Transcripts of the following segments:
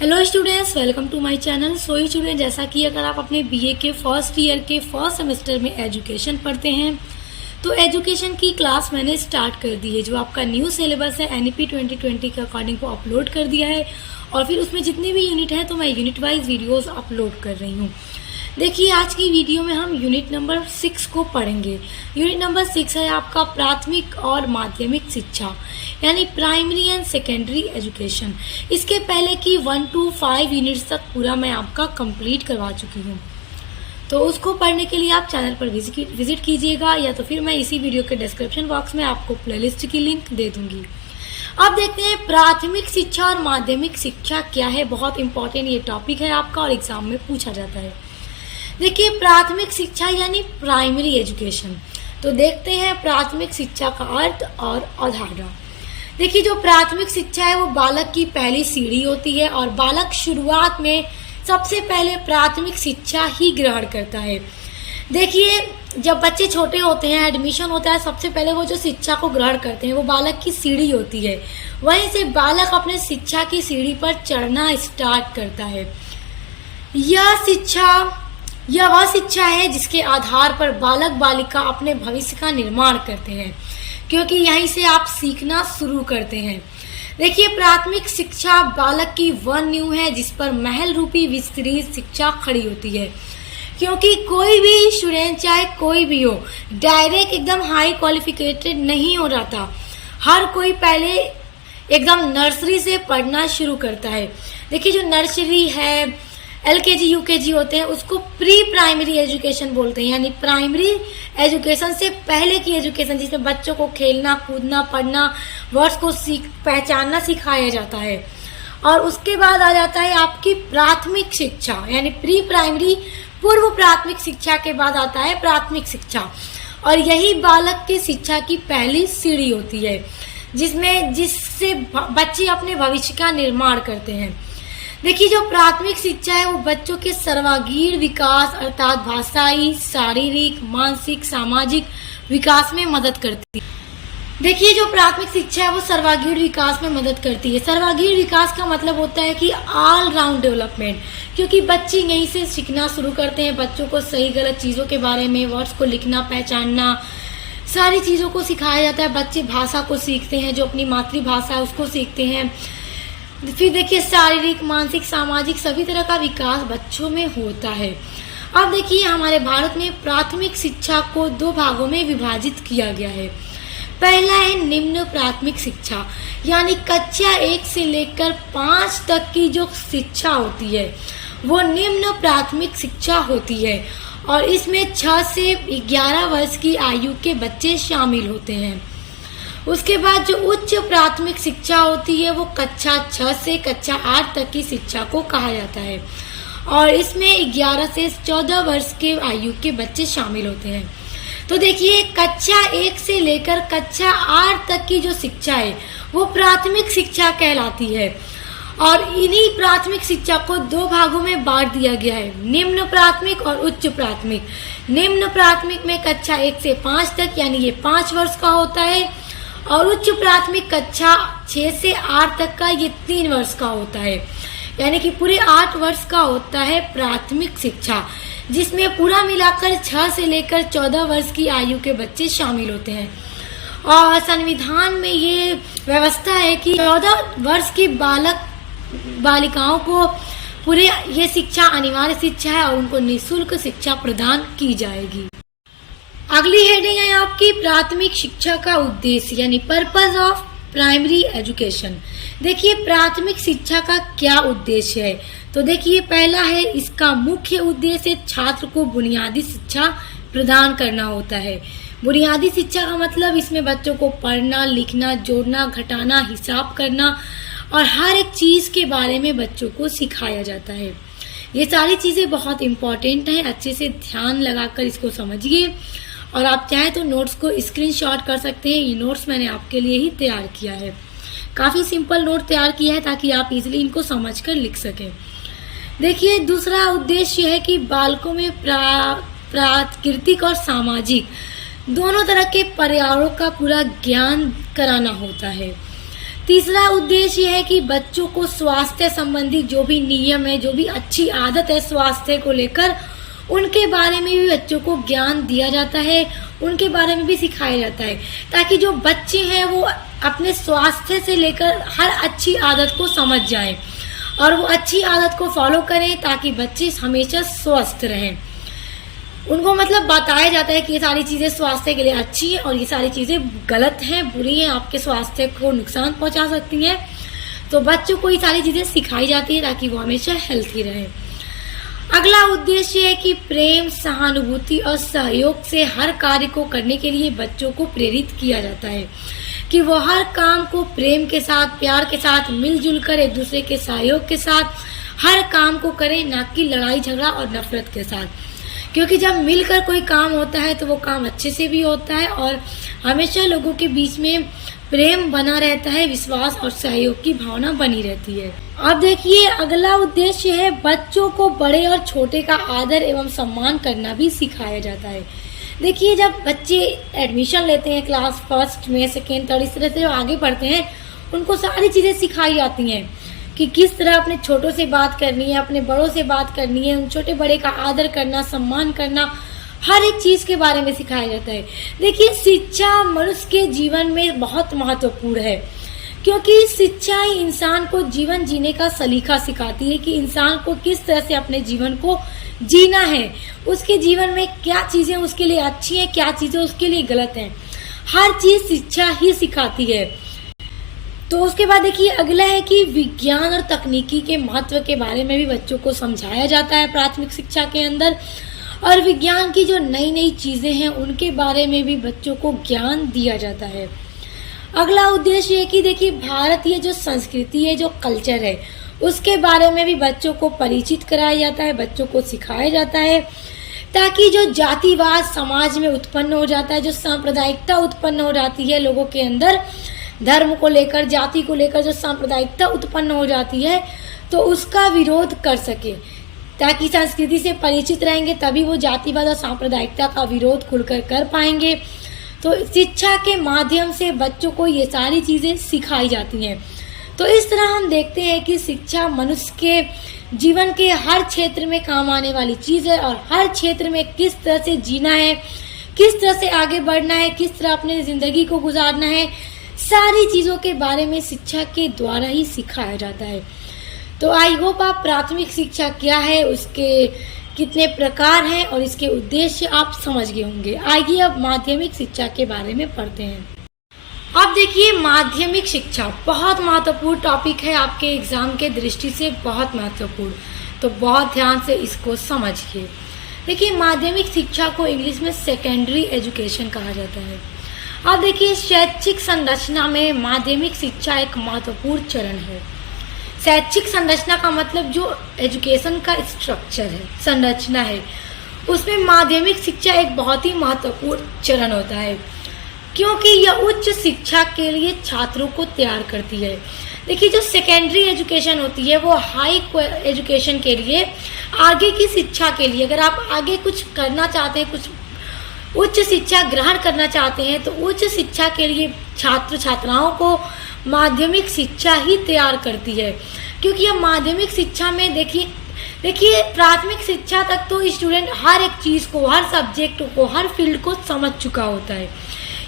Hello students, welcome to my channel. So student, जैसा कि अगर आप अपने बीए के फर्स्ट ईयर के फर्स्ट सेमेस्टर में एजुकेशन पढ़ते हैं तो एजुकेशन की क्लास मैंने स्टार्ट कर दी है। जो आपका न्यू सिलेबस है एनईपी 2020 के अकॉर्डिंग को अपलोड कर दिया है और फिर उसमें जितने भी यूनिट हैं तो मैं यूनिट वाइज वीडियोस अपलोड कर रही हूँ। देखिए, आज की वीडियो में हम यूनिट नंबर 6 को पढ़ेंगे। यूनिट नंबर 6 है आपका प्राथमिक और माध्यमिक शिक्षा, यानी प्राइमरी एंड सेकेंडरी एजुकेशन। इसके पहले की 1 to 5 यूनिट्स तक पूरा मैं आपका कंप्लीट करवा चुकी हूँ, तो उसको पढ़ने के लिए आप चैनल पर विजिट कीजिएगा, या तो फिर मैं इसी वीडियो के डिस्क्रिप्शन बॉक्स में आपको प्लेलिस्ट की लिंक दे दूंगी। अब देखते हैं प्राथमिक शिक्षा और माध्यमिक शिक्षा क्या है। बहुत इंपॉर्टेंट ये टॉपिक है आपका और एग्जाम में पूछा जाता है। देखिए, प्राथमिक शिक्षा यानी प्राइमरी एजुकेशन। तो देखते हैं प्राथमिक शिक्षा का अर्थ और अवधारणा। देखिए, जो प्राथमिक शिक्षा है वो बालक की पहली सीढ़ी होती है और बालक शुरुआत में सबसे पहले प्राथमिक शिक्षा ही ग्रहण करता है। देखिए, जब बच्चे छोटे होते हैं, एडमिशन होता है, सबसे पहले वो जो शिक्षा को ग्रहण करते हैं वो बालक की सीढ़ी होती है। वहीं से बालक अपने शिक्षा की सीढ़ी पर चढ़ना स्टार्ट करता है। यह वह शिक्षा है जिसके आधार पर बालक बालिका अपने भविष्य का निर्माण करते हैं, क्योंकि यहीं से आप सीखना शुरू करते हैं। देखिए, प्राथमिक शिक्षा बालक की वह नींव है जिस पर महल रूपी विस्तृत शिक्षा खड़ी होती है, क्योंकि कोई भी स्टूडेंट चाहे कोई भी हो डायरेक्ट एकदम हाई क्वालिफिकेटेड नहीं हो जाता। हर कोई पहले एकदम नर्सरी से पढ़ना शुरू करता है। देखिए, जो नर्सरी है, LKG UKG होते हैं, उसको प्री प्राइमरी एजुकेशन बोलते हैं, यानी प्राइमरी एजुकेशन से पहले की एजुकेशन, जिसमें बच्चों को खेलना कूदना पढ़ना वर्ड्स को पहचानना सिखाया जाता है। और उसके बाद आ जाता है आपकी प्राथमिक शिक्षा, यानी प्री प्राइमरी पूर्व प्राथमिक शिक्षा के बाद आता है प्राथमिक शिक्षा, और यही बालक की शिक्षा की पहली सीढ़ी होती है जिससे बच्चे अपने भविष्य का निर्माण करते हैं। देखिए, जो प्राथमिक शिक्षा है वो बच्चों के सर्वांगीण विकास अर्थात भाषाई, शारीरिक, मानसिक, सामाजिक विकास में मदद करती है। देखिए, जो प्राथमिक शिक्षा है वो सर्वांगीण विकास में मदद करती है। सर्वांगीण विकास का मतलब होता है कि ऑल राउंड डेवलपमेंट, क्योंकि बच्चे यहीं से सीखना शुरू करते हैं। बच्चों को सही गलत चीज़ों के बारे में, वर्ड्स को लिखना पहचानना, सारी चीज़ों को सिखाया जाता है। बच्चे भाषा को सीखते हैं, जो अपनी मातृभाषा है उसको सीखते हैं। फिर देखिए, शारीरिक, मानसिक, सामाजिक सभी तरह का विकास बच्चों में होता है। अब देखिए, हमारे भारत में प्राथमिक शिक्षा को 2 भागों में विभाजित किया गया है। पहला है निम्न प्राथमिक शिक्षा, यानी कक्षा 1 से लेकर 5 तक की जो शिक्षा होती है वो निम्न प्राथमिक शिक्षा होती है, और इसमें 6 से 11 वर्ष की आयु के बच्चे शामिल होते हैं। उसके बाद जो उच्च प्राथमिक शिक्षा होती है वो कक्षा 6 से कक्षा 8 तक की शिक्षा को कहा जाता है, और इसमें 11 से 14 वर्ष के आयु के बच्चे शामिल होते हैं। तो देखिए, कक्षा 1 से लेकर कक्षा 8 तक की जो शिक्षा है वो प्राथमिक शिक्षा कहलाती है, और इन्हीं प्राथमिक शिक्षा को 2 भागों में बांट दिया गया है, निम्न प्राथमिक और उच्च प्राथमिक। निम्न प्राथमिक में कक्षा 1 से 5 तक, यानी ये 5 वर्ष का होता है, और उच्च प्राथमिक कक्षा 6 से 8 तक का ये 3 वर्ष का होता है, यानी कि पूरे 8 वर्ष का होता है प्राथमिक शिक्षा, जिसमें पूरा मिलाकर 6 से लेकर 14 वर्ष की आयु के बच्चे शामिल होते हैं। और संविधान में ये व्यवस्था है कि 14 वर्ष की बालिकाओं को पूरे ये शिक्षा अनिवार्य शिक्षा है और उनको निःशुल्क शिक्षा प्रदान की जाएगी। अगली हेडिंग है आपकी प्राथमिक शिक्षा का उद्देश्य, यानी पर्पस ऑफ प्राइमरी एजुकेशन। देखिए, प्राथमिक शिक्षा का क्या उद्देश्य है। तो देखिए, पहला है इसका मुख्य उद्देश्य छात्र को बुनियादी शिक्षा प्रदान करना होता है। बुनियादी शिक्षा का मतलब इसमें बच्चों को पढ़ना, लिखना, जोड़ना, घटाना, हिसाब करना और हर एक चीज के बारे में बच्चों को सिखाया जाता है। ये सारी चीजें बहुत इंपॉर्टेंट हैं, अच्छे से ध्यान लगाकर इसको समझिए, और आप चाहें तो नोट्स को स्क्रीनशॉट कर सकते हैं। ये नोट्स मैंने आपके लिए ही तैयार किया है, काफ़ी सिंपल नोट तैयार किया है ताकि आप इजीली इनको समझकर लिख सकें। देखिए, दूसरा उद्देश्य है कि बालकों में प्राकृतिक और सामाजिक दोनों तरह के पर्यावरणों का पूरा ज्ञान कराना होता है। तीसरा उद्देश्य यह है कि बच्चों को स्वास्थ्य संबंधी जो भी नियम है, जो भी अच्छी आदत है स्वास्थ्य को लेकर, उनके बारे में भी बच्चों को ज्ञान दिया जाता है, उनके बारे में भी सिखाया जाता है, ताकि जो बच्चे हैं वो अपने स्वास्थ्य से लेकर हर अच्छी आदत को समझ जाएं और वो अच्छी आदत को फॉलो करें, ताकि बच्चे हमेशा स्वस्थ रहें। उनको मतलब बताया जाता है कि ये सारी चीज़ें स्वास्थ्य के लिए अच्छी हैं और ये सारी चीज़ें गलत हैं, बुरी हैं, आपके स्वास्थ्य को नुकसान पहुंचा सकती हैं। तो बच्चों को ये सारी चीज़ें सिखाई जाती है ताकि वो हमेशा हेल्थी रहें। अगला उद्देश्य है कि प्रेम, सहानुभूति और सहयोग से हर कार्य को करने के लिए बच्चों को प्रेरित किया जाता है कि वो हर काम को प्रेम के साथ, प्यार के साथ, मिलजुल कर एक दूसरे के सहयोग के साथ हर काम को करें, ना कि लड़ाई झगड़ा और नफरत के साथ। क्योंकि जब मिलकर कोई काम होता है तो वो काम अच्छे से भी होता है और हमेशा लोगों के बीच में प्रेम बना रहता है, विश्वास और सहयोग की भावना बनी रहती है। अब देखिए, अगला उद्देश्य है बच्चों को बड़े और छोटे का आदर एवं सम्मान करना भी सिखाया जाता है। देखिए, जब बच्चे एडमिशन लेते हैं क्लास फर्स्ट में, सेकेंड, थर्ड, इस तरह से आगे बढ़ते हैं, उनको सारी चीज़ें सिखाई जाती हैं कि किस तरह अपने छोटों से बात करनी है, अपने बड़ों से बात करनी है, उन छोटे बड़े का आदर करना, सम्मान करना, हर एक चीज़ के बारे में सिखाया जाता है। देखिए, शिक्षा मनुष्य के जीवन में बहुत महत्वपूर्ण है, क्योंकि शिक्षा ही इंसान को जीवन जीने का सलीका सिखाती है कि इंसान को किस तरह से अपने जीवन को जीना है, उसके जीवन में क्या चीज़ें उसके लिए अच्छी हैं, क्या चीज़ें उसके लिए गलत हैं, हर चीज़ शिक्षा ही सिखाती है। तो उसके बाद देखिए, अगला है कि विज्ञान और तकनीकी के महत्व के बारे में भी बच्चों को समझाया जाता है प्राथमिक शिक्षा के अंदर, और विज्ञान की जो नई नई चीज़ें हैं उनके बारे में भी बच्चों को ज्ञान दिया जाता है। अगला उद्देश्य है कि देखिए, भारतीय जो संस्कृति है, जो कल्चर है, उसके बारे में भी बच्चों को परिचित कराया जाता है, बच्चों को सिखाया जाता है, ताकि जो जातिवाद समाज में उत्पन्न हो जाता है, जो सांप्रदायिकता उत्पन्न हो जाती है लोगों के अंदर, धर्म को लेकर, जाति को लेकर जो सांप्रदायिकता उत्पन्न हो जाती है, तो उसका विरोध कर सके, ताकि संस्कृति से परिचित रहेंगे तभी वो जातिवाद और सांप्रदायिकता का विरोध खुलकर कर पाएंगे। तो शिक्षा के माध्यम से बच्चों को ये सारी चीज़ें सिखाई जाती हैं। तो इस तरह हम देखते हैं कि शिक्षा मनुष्य के जीवन के हर क्षेत्र में काम आने वाली चीज़ है और हर क्षेत्र में किस तरह से जीना है, किस तरह से आगे बढ़ना है, किस तरह अपने ज़िंदगी को गुजारना है, सारी चीज़ों के बारे में शिक्षा के द्वारा ही सिखाया जाता है। तो आई होप आप प्राथमिक शिक्षा क्या है, उसके कितने प्रकार हैं और इसके उद्देश्य आप समझ गए होंगे। आइए अब माध्यमिक शिक्षा के बारे में पढ़ते हैं। अब देखिए, माध्यमिक शिक्षा बहुत महत्वपूर्ण टॉपिक है, आपके एग्जाम के दृष्टि से बहुत महत्वपूर्ण, तो बहुत ध्यान से इसको समझिए। देखिए, माध्यमिक शिक्षा को इंग्लिश में सेकेंडरी एजुकेशन कहा जाता है। अब देखिए, शैक्षिक संरचना में माध्यमिक शिक्षा एक महत्वपूर्ण चरण है। शैक्षिक संरचना का मतलब जो एजुकेशन का स्ट्रक्चर है, संरचना है, उसमें माध्यमिक शिक्षा एक बहुत ही महत्वपूर्ण चरण होता है, क्योंकि यह उच्च शिक्षा के लिए छात्रों को तैयार करती है। देखिए, जो सेकेंडरी एजुकेशन होती है वो हाई एजुकेशन के लिए, आगे की शिक्षा के लिए, अगर आप आगे कुछ करना चाहते हैं, कुछ उच्च शिक्षा ग्रहण करना चाहते हैं, तो उच्च शिक्षा के लिए छात्र छात्राओं को माध्यमिक शिक्षा ही तैयार करती है। क्योंकि अब माध्यमिक शिक्षा में देखिए प्राथमिक शिक्षा तक तो स्टूडेंट हर एक चीज़ को, हर सब्जेक्ट को, हर फील्ड को समझ चुका होता है,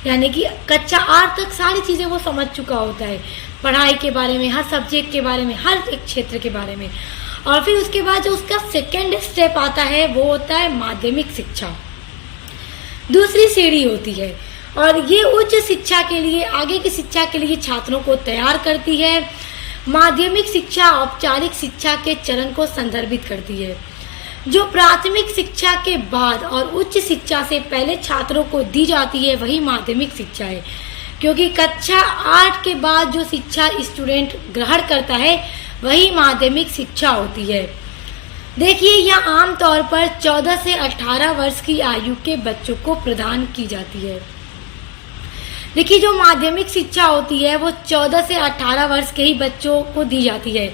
यानी कि कक्षा 8 तक सारी चीज़ें वो समझ चुका होता है, पढ़ाई के बारे में, हर सब्जेक्ट के बारे में, हर एक क्षेत्र के बारे में। और फिर उसके बाद जो उसका सेकेंड स्टेप आता है वो होता है माध्यमिक शिक्षा, दूसरी सीढ़ी होती है, और ये उच्च शिक्षा के लिए, आगे की शिक्षा के लिए छात्रों को तैयार करती है। माध्यमिक शिक्षा औपचारिक शिक्षा के चरण को संदर्भित करती है, जो प्राथमिक शिक्षा के बाद और उच्च शिक्षा से पहले छात्रों को दी जाती है, वही माध्यमिक शिक्षा है। क्योंकि कक्षा 8 के बाद जो शिक्षा स्टूडेंट ग्रहण करता है वही माध्यमिक शिक्षा होती है। देखिए, यह आमतौर पर 14 से 18 वर्ष की आयु के बच्चों को प्रदान की जाती है। देखिए, जो माध्यमिक शिक्षा होती है वो 14 से 18 वर्ष के ही बच्चों को दी जाती है।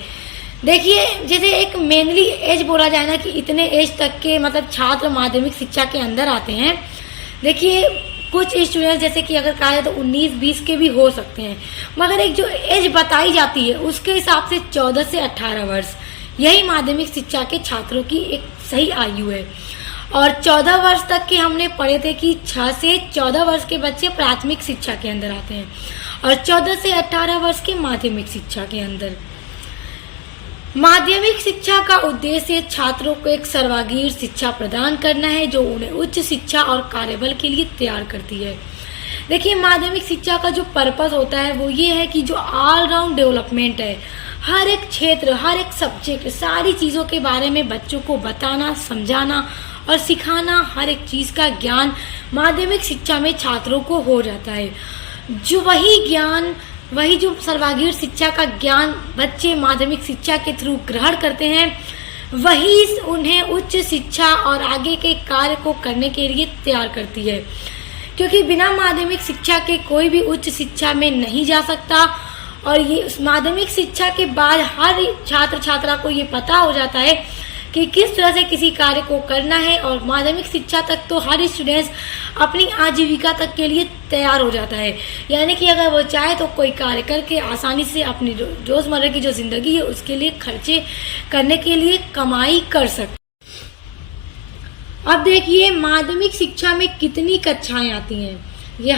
देखिए, जैसे एक मेनली एज बोला जाए ना कि इतने एज तक के मतलब छात्र माध्यमिक शिक्षा के अंदर आते हैं। देखिए, कुछ स्टूडेंट जैसे कि अगर कहा जाए तो 19-20 के भी हो सकते हैं, मगर एक जो एज बताई जाती है उसके हिसाब से 14 से 18 वर्ष यही माध्यमिक शिक्षा के छात्रों की एक सही आयु है। और 14 वर्ष तक के हमने पढ़े थे कि 6 से 14 वर्ष के बच्चे प्राथमिक शिक्षा के अंदर आते हैं और 14 से 18 वर्ष के माध्यमिक शिक्षा के अंदर। माध्यमिक शिक्षा का उद्देश्य छात्रों को एक सर्वांगीण शिक्षा प्रदान करना है जो उन्हें उच्च शिक्षा और कार्यबल के लिए तैयार करती है। देखिए, माध्यमिक शिक्षा का जो पर्पस होता है वो ये है कि जो ऑलराउंड डेवलपमेंट है, हर एक क्षेत्र, हर एक सब्जेक्ट, सारी चीज़ों के बारे में बच्चों को बताना, समझाना और सिखाना, हर एक चीज़ का ज्ञान माध्यमिक शिक्षा में छात्रों को हो जाता है। जो वही जो सर्वांगीण शिक्षा का ज्ञान बच्चे माध्यमिक शिक्षा के थ्रू ग्रहण करते हैं, वही उन्हें उच्च शिक्षा और आगे के कार्य को करने के लिए तैयार करती है। क्योंकि बिना माध्यमिक शिक्षा के कोई भी उच्च शिक्षा में नहीं जा सकता और ये उस माध्यमिक शिक्षा के बाद हर छात्र छात्रा को ये पता हो जाता है कि किस तरह से किसी कार्य को करना है और माध्यमिक शिक्षा तक तो हर स्टूडेंट्स अपनी आजीविका तक के लिए तैयार हो जाता है। यानी कि अगर वो चाहे तो कोई कार्य करके आसानी से अपनी रोज़मर्रा की जो ज़िंदगी है उसके लिए खर्चे करने के लिए कमाई कर सकते। अब देखिए, माध्यमिक शिक्षा में कितनी कक्षाएं आती हैं। ये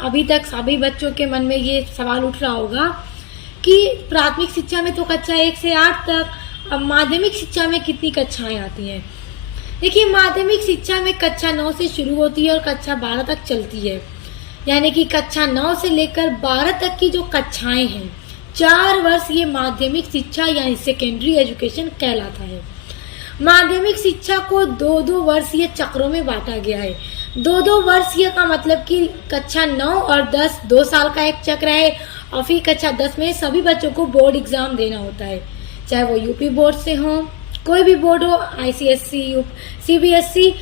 अभी तक सभी बच्चों के मन में ये सवाल उठ रहा होगा कि प्राथमिक शिक्षा में तो कक्षा 1 से 8 तक, अब माध्यमिक शिक्षा में कितनी कक्षाएं आती हैं। देखिए, माध्यमिक शिक्षा में कक्षा 9 से शुरू होती है और कक्षा 12 तक चलती है। यानी कि कक्षा 9 से लेकर 12 तक की जो कक्षाएं हैं, 4 वर्ष ये माध्यमिक शिक्षा यानी सेकेंडरी एजुकेशन कहलाता है। माध्यमिक शिक्षा को 2-2 वर्षीय चक्रों में बांटा गया है। 2-2 वर्षीय का मतलब कि कक्षा 9 और 10 2 साल का एक चक्र है और फिर कक्षा 10 में सभी बच्चों को बोर्ड एग्जाम देना होता है, चाहे वो यूपी बोर्ड से हो, कोई भी बोर्ड हो, ICSE, CBSE,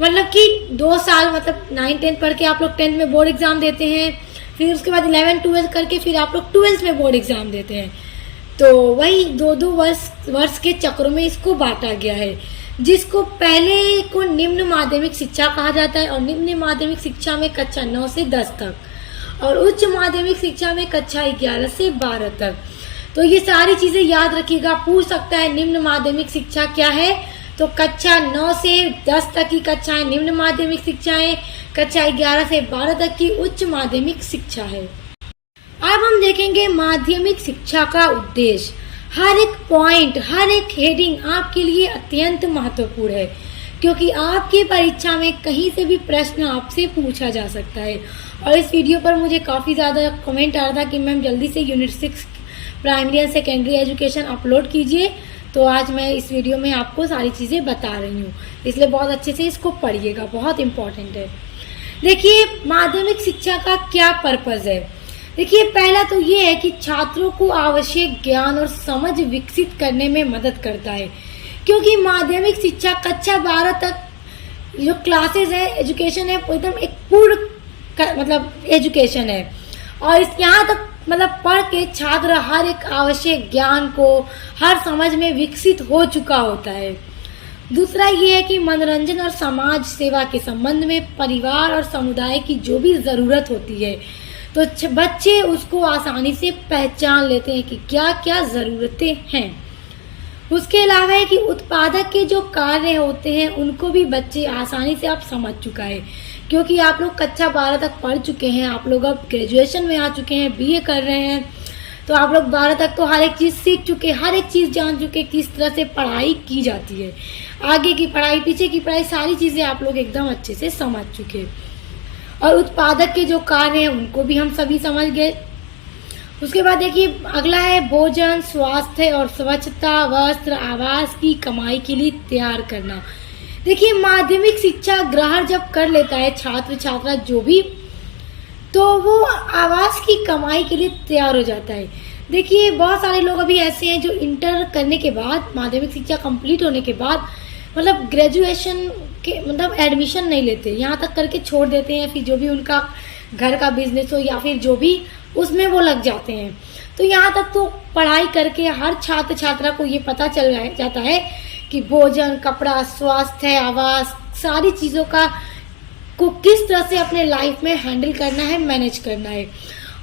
मतलब कि 2 साल, मतलब 9-10 पढ़ के आप लोग 10th में बोर्ड एग्जाम देते हैं, फिर उसके बाद 11-12 करके फिर आप लोग 12th में बोर्ड एग्जाम देते हैं। तो वही 2-2 वर्ष के चक्रों में इसको बांटा गया है, जिसको पहले को निम्न माध्यमिक शिक्षा कहा जाता है और निम्न माध्यमिक शिक्षा में कक्षा 9 से 10 तक और उच्च माध्यमिक शिक्षा में कक्षा 11 से 12 तक। तो ये सारी चीजें याद रखिएगा। पूछ सकता है निम्न माध्यमिक शिक्षा क्या है, तो कक्षा 9 से 10 तक की कक्षाएं निम्न माध्यमिक शिक्षा है, कक्षा 11 से 12 तक की उच्च माध्यमिक शिक्षा है। अब हम देखेंगे माध्यमिक शिक्षा का उद्देश्य। हर एक पॉइंट, हर एक हेडिंग आपके लिए अत्यंत महत्वपूर्ण है, क्योंकि आपकी परीक्षा में कहीं से भी प्रश्न आपसे पूछा जा सकता है। और इस वीडियो पर मुझे काफ़ी ज़्यादा कमेंट आ रहा था कि मैम जल्दी से unit 6 primary and secondary education upload कीजिए, तो आज मैं इस वीडियो में आपको सारी चीज़ें बता रही हूँ, इसलिए बहुत अच्छे से इसको पढ़िएगा, बहुत इम्पॉर्टेंट है। देखिए, माध्यमिक शिक्षा का क्या पर्पज़ है। देखिए, पहला तो ये है कि छात्रों को आवश्यक ज्ञान और समझ विकसित करने में मदद करता है, क्योंकि माध्यमिक शिक्षा कक्षा 12 तक जो क्लासेस है, एजुकेशन है, एकदम एक पूर्ण मतलब एजुकेशन है और यहाँ तक मतलब पढ़ के छात्र हर एक आवश्यक ज्ञान को हर समझ में विकसित हो चुका होता है। दूसरा ये है कि मनोरंजन और समाज सेवा के संबंध में परिवार और समुदाय की जो भी ज़रूरत होती है, तो बच्चे उसको आसानी से पहचान लेते हैं कि क्या क्या ज़रूरतें हैं। उसके अलावा है कि उत्पादक के जो कार्य होते हैं उनको भी बच्चे आसानी से आप समझ चुका है, क्योंकि आप लोग कक्षा 12 तक पढ़ चुके हैं, आप लोग अब ग्रेजुएशन में आ चुके हैं, BA कर रहे हैं, तो आप लोग 12 तक तो हर एक चीज़ सीख चुके, हर एक चीज़ जान चुके किस तरह से पढ़ाई की जाती है, आगे की पढ़ाई, पीछे की पढ़ाई, सारी चीज़ें आप लोग एकदम अच्छे से समझ चुके। और उत्पादक के जो कार्य हैं उनको भी हम सभी समझ गए। उसके बाद देखिए, अगला है भोजन, स्वास्थ्य और स्वच्छता, वस्त्र, आवास की कमाई के लिए तैयार करना। देखिए, माध्यमिक शिक्षा ग्रहण जब कर लेता है छात्र छात्रा जो भी, तो वो आवास की कमाई के लिए तैयार हो जाता है। देखिए, बहुत सारे लोग अभी ऐसे हैं जो इंटर करने के बाद, माध्यमिक शिक्षा कंप्लीट होने के बाद मतलब ग्रेजुएशन के मतलब एडमिशन नहीं लेते, यहाँ तक करके छोड़ देते हैं, फिर जो भी उनका घर का बिजनेस हो या फिर जो भी उसमें वो लग जाते हैं। तो यहाँ तक तो पढ़ाई करके हर छात्र छात्रा को ये पता चल जाता है कि भोजन, कपड़ा, स्वास्थ्य, आवास, सारी चीज़ों का को किस तरह से अपने लाइफ में हैंडल करना है, मैनेज करना है,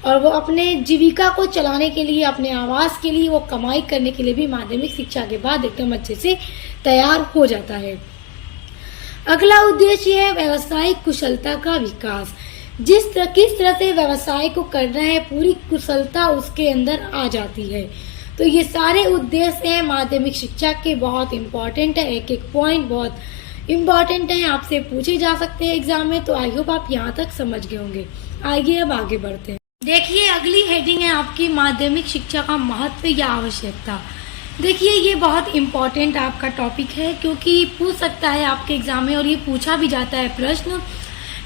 और वो अपने जीविका को चलाने के लिए, अपने आवास के लिए, वो कमाई करने के लिए भी माध्यमिक शिक्षा के बाद एकदम अच्छे से तैयार हो जाता है। अगला उद्देश्य है व्यवसायिक कुशलता का विकास। किस तरह से व्यवसाय को करना है, पूरी कुशलता उसके अंदर आ जाती है। तो ये सारे उद्देश्य हैं माध्यमिक शिक्षा के, बहुत इंपॉर्टेंट है, एक एक पॉइंट बहुत इम्पॉर्टेंट है, आपसे पूछे जा सकते हैं एग्जाम में। तो आई होप आप यहाँ तक समझ गए होंगे। आइए अब आगे बढ़ते हैं। देखिए अगली हेडिंग है आपकी माध्यमिक शिक्षा का महत्व या आवश्यकता। देखिए ये बहुत इम्पॉर्टेंट आपका टॉपिक है, क्योंकि पूछ सकता है आपके एग्जाम में, और ये पूछा भी जाता है प्रश्न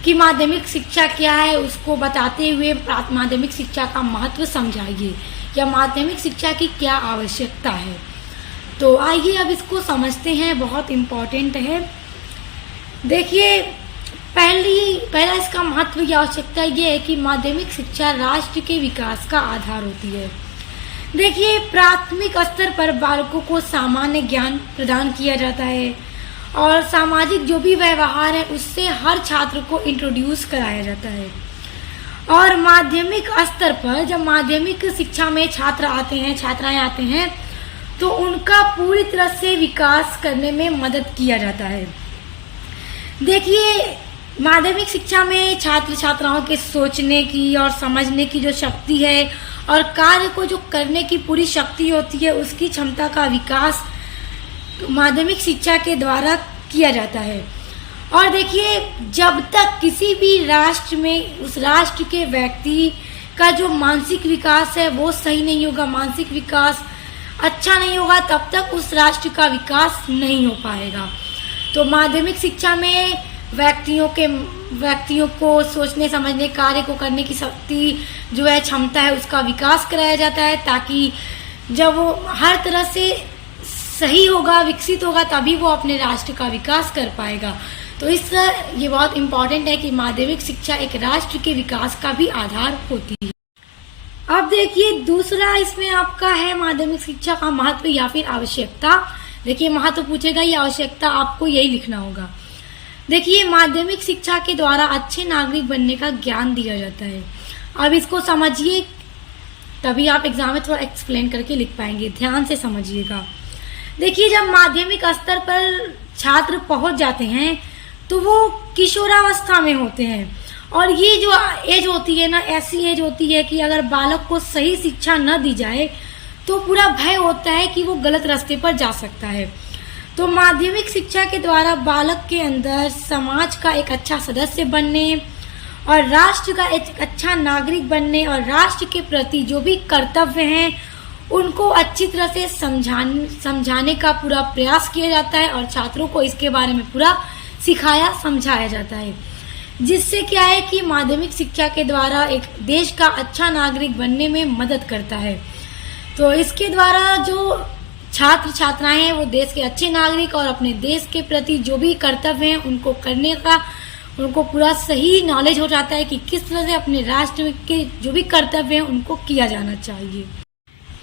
कि माध्यमिक शिक्षा क्या है, उसको बताते हुए माध्यमिक शिक्षा का महत्व समझाइए या माध्यमिक शिक्षा की क्या आवश्यकता है। तो आइए अब इसको समझते हैं, बहुत इम्पॉर्टेंट है। देखिए पहला इसका महत्व या आवश्यकता ये है कि माध्यमिक शिक्षा राष्ट्र के विकास का आधार होती है। देखिए प्राथमिक स्तर पर बालकों को सामान्य ज्ञान प्रदान किया जाता है और सामाजिक जो भी व्यवहार है उससे हर छात्र को इंट्रोड्यूस कराया जाता है। और माध्यमिक स्तर पर जब माध्यमिक शिक्षा में छात्र आते हैं, छात्राएं आते हैं, तो उनका पूरी तरह से विकास करने में मदद किया जाता है। देखिए माध्यमिक शिक्षा में छात्र छात्राओं के सोचने की और समझने की जो शक्ति है और कार्य को जो करने की पूरी शक्ति होती है, उसकी क्षमता का विकास माध्यमिक शिक्षा के द्वारा किया जाता है। और देखिए जब तक किसी भी राष्ट्र में उस राष्ट्र के व्यक्ति का जो मानसिक विकास है वो सही नहीं होगा, मानसिक विकास अच्छा नहीं होगा, तब तक उस राष्ट्र का विकास नहीं हो पाएगा। तो माध्यमिक शिक्षा में व्यक्तियों को सोचने समझने कार्य को करने की शक्ति जो है, क्षमता है, उसका विकास कराया जाता है, ताकि जब वो हर तरह से सही होगा, विकसित होगा, तभी वो अपने राष्ट्र का विकास कर पाएगा। तो ये बहुत इम्पोर्टेंट है कि माध्यमिक शिक्षा एक राष्ट्र के विकास का भी आधार होती है। अब देखिए दूसरा इसमें आपका है माध्यमिक शिक्षा का महत्व या फिर आवश्यकता। देखिए महत्व पूछेगा या आवश्यकता, आपको यही लिखना होगा। देखिए माध्यमिक शिक्षा के द्वारा अच्छे नागरिक बनने का ज्ञान दिया जाता है। अब इसको समझिए, तभी आप एग्जाम में थोड़ा एक्सप्लेन करके लिख पाएंगे, ध्यान से समझिएगा। देखिए जब माध्यमिक स्तर पर छात्र पहुंच जाते हैं तो वो किशोरावस्था में होते हैं, और ये जो एज होती है ना, ऐसी एज होती है कि अगर बालक को सही शिक्षा न दी जाए तो पूरा भय होता है कि वो गलत रास्ते पर जा सकता है। तो माध्यमिक शिक्षा के द्वारा बालक के अंदर समाज का एक अच्छा सदस्य बनने और राष्ट्र का एक अच्छा नागरिक बनने और राष्ट्र के प्रति जो भी कर्तव्य हैं उनको अच्छी तरह से समझाने का पूरा प्रयास किया जाता है, और छात्रों को इसके बारे में पूरा सिखाया समझाया जाता है। जिससे क्या है कि माध्यमिक शिक्षा के द्वारा एक देश का अच्छा नागरिक बनने में मदद करता है। तो इसके द्वारा जो छात्र छात्राएं हैं वो देश के अच्छे नागरिक और अपने देश के प्रति जो भी कर्तव्य हैं उनको करने का उनको पूरा सही नॉलेज हो जाता है कि किस तरह से अपने राष्ट्र के जो भी कर्तव्य हैं उनको किया जाना चाहिए।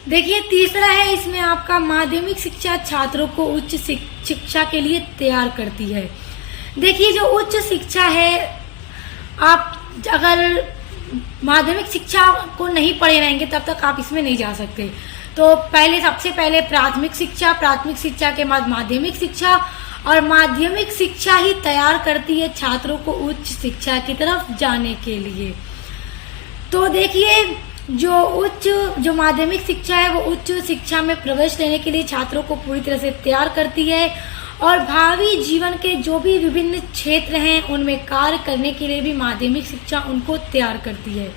देखिए तीसरा है इसमें आपका माध्यमिक शिक्षा छात्रों को उच्च शिक्षा के लिए तैयार करती है। देखिए जो उच्च शिक्षा है, आप अगर माध्यमिक शिक्षा को नहीं पढ़े रहेंगे तब तक आप इसमें नहीं जा सकते। तो सबसे पहले प्राथमिक शिक्षा के बाद माध्यमिक शिक्षा, और माध्यमिक शिक्षा ही तैयार करती है छात्रों को उच्च शिक्षा की तरफ जाने के लिए। तो देखिए जो माध्यमिक शिक्षा है वो उच्च शिक्षा में प्रवेश लेने के लिए छात्रों को पूरी तरह से तैयार करती है, और भावी जीवन के जो भी विभिन्न क्षेत्र हैं उनमें कार्य करने के लिए भी माध्यमिक शिक्षा उनको तैयार करती है।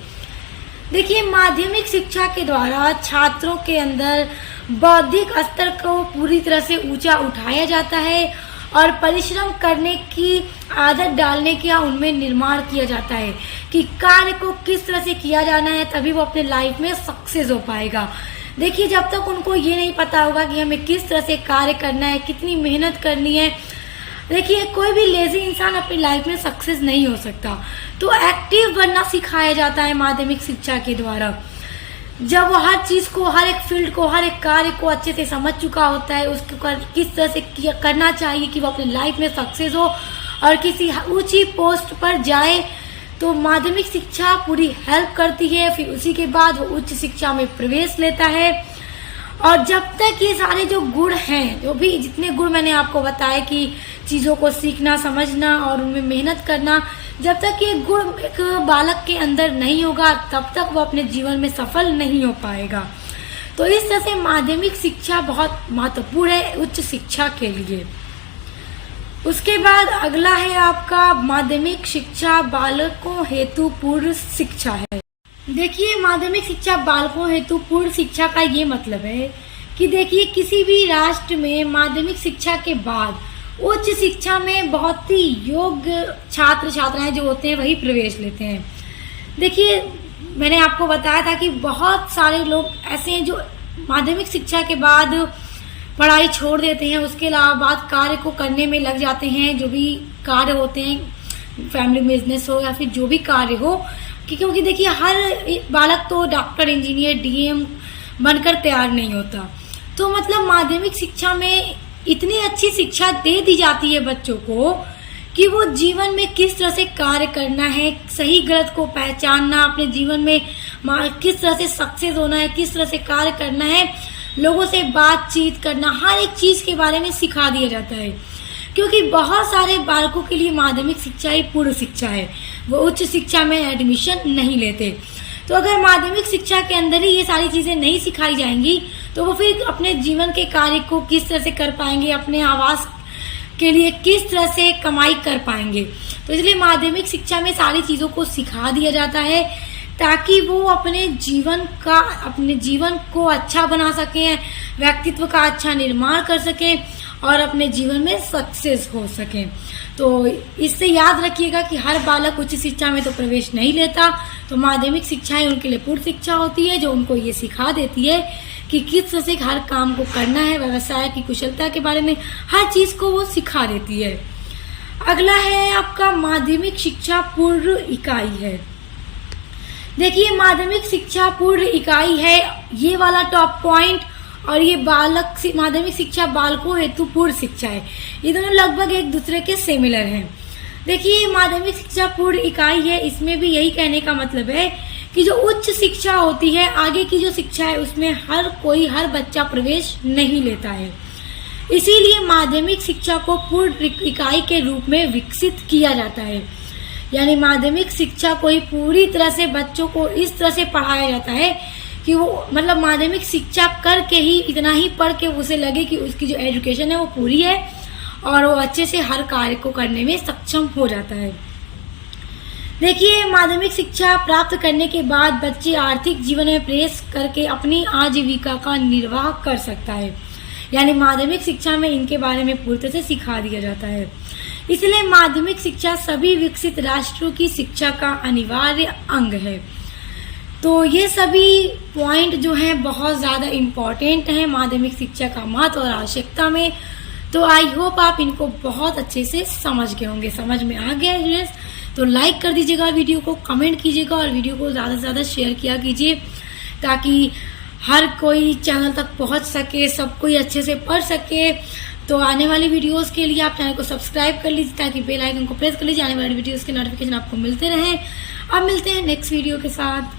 देखिए माध्यमिक शिक्षा के द्वारा छात्रों के अंदर बौद्धिक स्तर को पूरी तरह से ऊंचा उठाया जाता है और परिश्रम करने की आदत डालने का उनमें निर्माण किया जाता है कि कार्य को किस तरह से किया जाना है, तभी वो अपने लाइफ में सक्सेस हो पाएगा। देखिए जब तक उनको ये नहीं पता होगा कि हमें किस तरह से कार्य करना है, कितनी मेहनत करनी है, देखिए कोई भी लेजी इंसान अपनी लाइफ में सक्सेस नहीं हो सकता। तो एक्टिव बनना सिखाया जाता है माध्यमिक शिक्षा के द्वारा। जब वो हर चीज को, हर एक फील्ड को, हर एक कार्य को अच्छे से समझ चुका होता है, उसको किस तरह से करना चाहिए कि वो अपनी लाइफ में सक्सेस हो और किसी ऊंची पोस्ट पर जाए तो माध्यमिक शिक्षा पूरी हेल्प करती है। फिर उसी के बाद वो उच्च शिक्षा में प्रवेश लेता है। और जब तक ये सारे जो गुण हैं, जो भी जितने गुण मैंने आपको बताया कि चीज़ों को सीखना, समझना और उनमें मेहनत करना, जब तक ये गुण एक बालक के अंदर नहीं होगा तब तक वो अपने जीवन में सफल नहीं हो पाएगा। तो इस तरह से माध्यमिक शिक्षा बहुत महत्वपूर्ण है उच्च शिक्षा के लिए। उसके बाद अगला है आपका माध्यमिक शिक्षा बालकों हेतु पूर्व शिक्षा है। देखिए, माध्यमिक शिक्षा बालकों हेतु पूर्व शिक्षा का ये मतलब है कि देखिए किसी भी राष्ट्र में माध्यमिक शिक्षा के बाद उच्च शिक्षा में बहुत ही योग्य छात्र छात्राएं जो होते हैं वही प्रवेश लेते हैं। देखिए, मैंने आपको बताया था कि बहुत सारे लोग ऐसे हैं जो माध्यमिक शिक्षा के बाद पढ़ाई छोड़ देते हैं, उसके अलावा बाद कार्य को करने में लग जाते हैं। जो भी कार्य होते हैं, फैमिली बिजनेस हो या फिर जो भी कार्य हो, क्योंकि देखिए हर बालक तो डॉक्टर, इंजीनियर, डीएम बनकर तैयार नहीं होता। तो मतलब माध्यमिक शिक्षा में इतनी अच्छी शिक्षा दे दी जाती है बच्चों को कि वो जीवन में किस तरह से कार्य करना है, सही गलत को पहचानना, अपने जीवन में किस तरह से सक्सेस होना है, किस तरह से कार्य करना है, लोगों से बातचीत करना, हर एक चीज़ के बारे में सिखा दिया जाता है। क्योंकि बहुत सारे बालकों के लिए माध्यमिक शिक्षा ही पूर्व शिक्षा है, वो उच्च शिक्षा में एडमिशन नहीं लेते। तो अगर माध्यमिक शिक्षा के अंदर ही ये सारी चीज़ें नहीं सिखाई जाएंगी तो वो फिर अपने जीवन के कार्य को किस तरह से कर पाएंगे, अपने आवास के लिए किस तरह से कमाई कर पाएंगे। तो इसलिए माध्यमिक शिक्षा में सारी चीज़ों को सिखा दिया जाता है ताकि वो अपने जीवन को अच्छा बना सकें, व्यक्तित्व का अच्छा निर्माण कर सकें और अपने जीवन में सक्सेस हो सकें। तो इससे याद रखिएगा कि हर बालक उच्च शिक्षा में तो प्रवेश नहीं लेता, तो माध्यमिक शिक्षाएं उनके लिए पूर्व शिक्षा होती है जो उनको ये सिखा देती है कि किस तरह से हर काम को करना है, व्यवसाय की कुशलता के बारे में हर चीज़ को वो सिखा देती है। अगला है आपका माध्यमिक शिक्षा पूर्व इकाई है। देखिए, माध्यमिक शिक्षा पूर्व इकाई है ये वाला टॉप पॉइंट, और ये माध्यमिक शिक्षा बालकों हेतु पूर्व शिक्षा है। ये दोनों लगभग एक दूसरे के सिमिलर हैं। देखिए, माध्यमिक शिक्षा पूर्व इकाई है, इसमें भी यही कहने का मतलब है कि जो उच्च शिक्षा होती है, आगे की जो शिक्षा है, उसमें हर बच्चा प्रवेश नहीं लेता है। इसीलिए माध्यमिक शिक्षा को पूर्व इकाई के रूप में विकसित किया जाता है। यानी माध्यमिक शिक्षा को ही पूरी तरह से बच्चों को इस तरह से पढ़ाया जाता है कि वो मतलब माध्यमिक शिक्षा करके ही, इतना ही पढ़ के उसे लगे कि उसकी जो एजुकेशन है वो पूरी है और वो अच्छे से हर कार्य को करने में सक्षम हो जाता है। देखिए, माध्यमिक शिक्षा प्राप्त करने के बाद बच्चे आर्थिक जीवन में प्रवेश करके अपनी आजीविका का निर्वाह कर सकता है। यानी माध्यमिक शिक्षा में इनके बारे में पूरी तरह से सिखा दिया जाता है। इसलिए माध्यमिक शिक्षा सभी विकसित राष्ट्रों की शिक्षा का अनिवार्य अंग है। तो ये सभी पॉइंट जो हैं बहुत ज़्यादा इम्पॉर्टेंट हैं माध्यमिक शिक्षा का महत्व और आवश्यकता में। तो आई होप आप इनको बहुत अच्छे से समझ गए होंगे, समझ में आ गया है। तो लाइक कर दीजिएगा वीडियो को, कमेंट कीजिएगा और वीडियो को ज़्यादा से ज़्यादा शेयर किया कीजिए ताकि हर कोई चैनल तक पहुंच सके, सब कोई अच्छे से पढ़ सके। तो आने वाली वीडियोस के लिए आप चैनल को सब्सक्राइब कर लीजिए ताकि बेल आइकन को प्रेस कर लीजिए, आने वाली वीडियोस के नोटिफिकेशन आपको मिलते रहें। अब मिलते हैं नेक्स्ट वीडियो के साथ।